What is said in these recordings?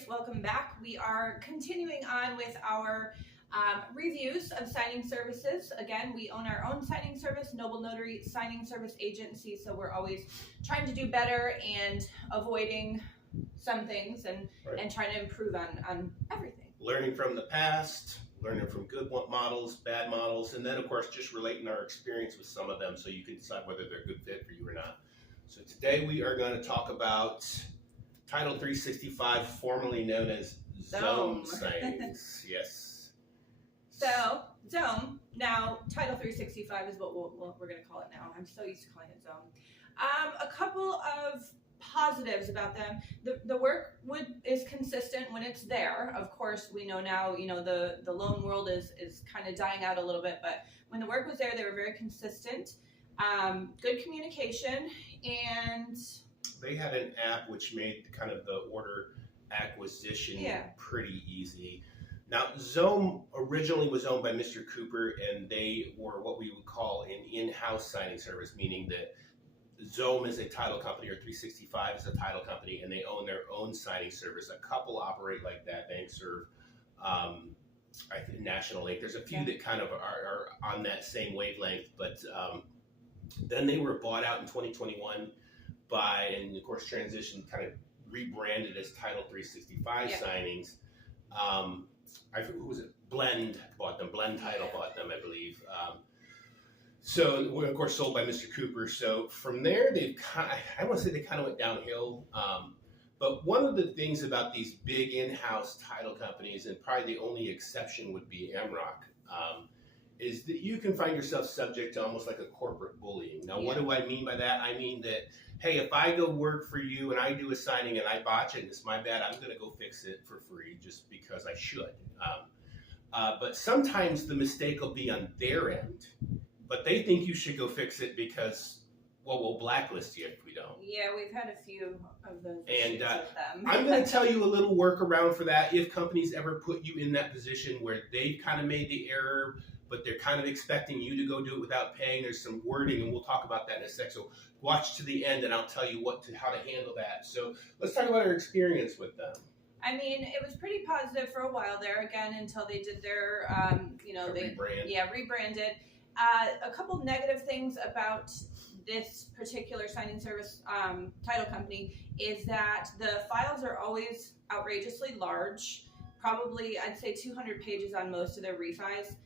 notaries, welcome back. We are continuing on with our reviews of signing services. Again, we own our own signing service, Noble Notary Signing Service Agency, so we're always trying to do better and avoiding some things and trying to improve on everything. Learning from the past, learning from good models, bad models, and then of course just relating our experience with some of them so you can decide whether they're a good fit for you or not. So today we are going to talk about Title 365, formerly known as Xome signings. Yes. So, Xome, now Title 365 is what we're going to call it now. I'm so used to calling it Xome. A couple of positives about them. The work is consistent when it's there. Of course, we know now, the loan world is kind of dying out a little bit, but when the work was there, they were very consistent. Good communication, and they had an app which made kind of the order acquisition pretty easy. Now, Xome originally was owned by Mr. Cooper, and they were what we would call an in-house signing service, meaning that Xome is a title company or 365 is a title company, and they own their own signing service. A couple operate like that. BankServe, I think National Link. There's a few that kind of are on that same wavelength, but then they were bought out in 2021 and of course transitioned, kind of rebranded as Title 365 signings. I forget, who was it? Blend bought them. Blend Title bought them, I believe. So we're of course sold by Mr. Cooper. So from there, I want to say they kind of went downhill. But one of the things about these big in-house title companies, and probably the only exception would be AmRock, is that you can find yourself subject to almost like a corporate bullying. Now, what do I mean by that? I mean that, hey, if I go work for you and I do a signing and I botch it and it's my bad, I'm going to go fix it for free just because I should. But sometimes the mistake will be on their end, but they think you should go fix it because, well, we'll blacklist you if we don't. Yeah, we've had a few of those issues with them. I'm going to tell you a little workaround for that. If companies ever put you in that position where they've kind of made the error, but they're kind of expecting you to go do it without paying, there's some wording, and we'll talk about that in a sec. So watch to the end, and I'll tell you how to handle that. So let's talk about our experience with them. I mean, it was pretty positive for a while there, again, until they did their, rebranded. A couple negative things about this particular signing service title company is that the files are always outrageously large, probably I'd say 200 pages on most of their refis.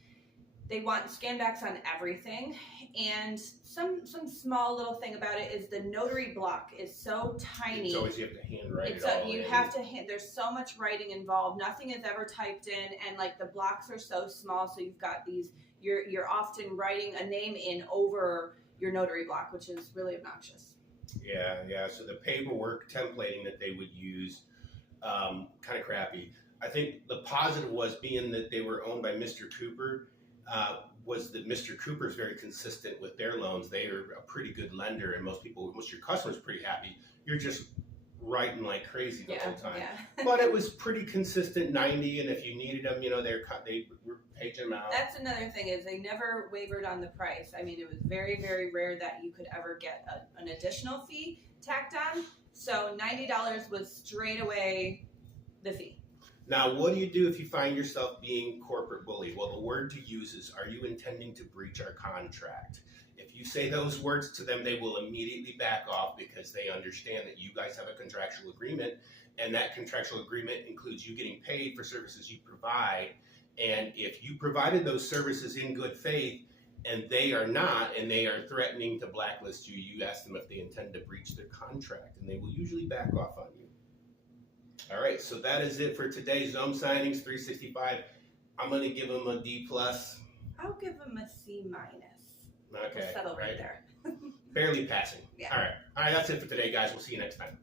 They want scan backs on everything, and some small little thing about it is the notary block is so tiny. It's always you have to handwrite it all. You have to there's so much writing involved. Nothing is ever typed in, and like the blocks are so small, so you've got these. You're often writing a name in over your notary block, which is really obnoxious. Yeah. So the paperwork templating that they would use, kind of crappy. I think the positive was being that they were owned by Mr. Cooper. Was that Mr. Cooper is very consistent with their loans. They are a pretty good lender, and most your customers are pretty happy. You're just writing like crazy the whole time. Yeah. But it was pretty consistent, 90, and if you needed them, they were paging them out. That's another thing is they never wavered on the price. I mean, it was very, very rare that you could ever get an additional fee tacked on. So $90 was straight away the fee. Now, what do you do if you find yourself being corporate bullied? Well, the word to use is, are you intending to breach our contract? If you say those words to them, they will immediately back off because they understand that you guys have a contractual agreement, and that contractual agreement includes you getting paid for services you provide. And if you provided those services in good faith and they are not, and they are threatening to blacklist you, you ask them if they intend to breach their contract, and they will usually back off on you. All right, so that is it for today. Xome signings 365. I'm going to give them a D+. I'll give them a C-. Okay. We'll settle right there. Barely passing. Yeah. All right, that's it for today, guys. We'll see you next time.